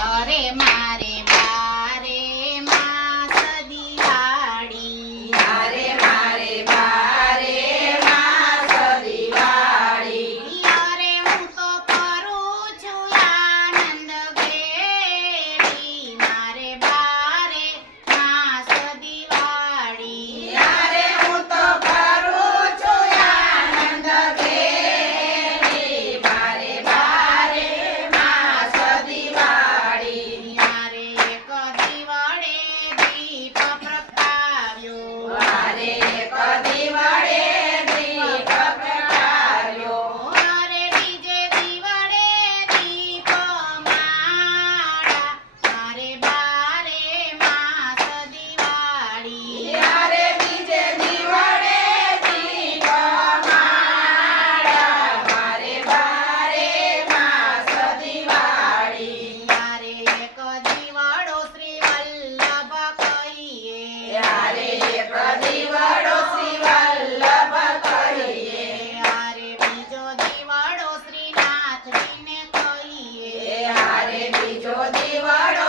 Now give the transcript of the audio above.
અરે મારે દિવાળો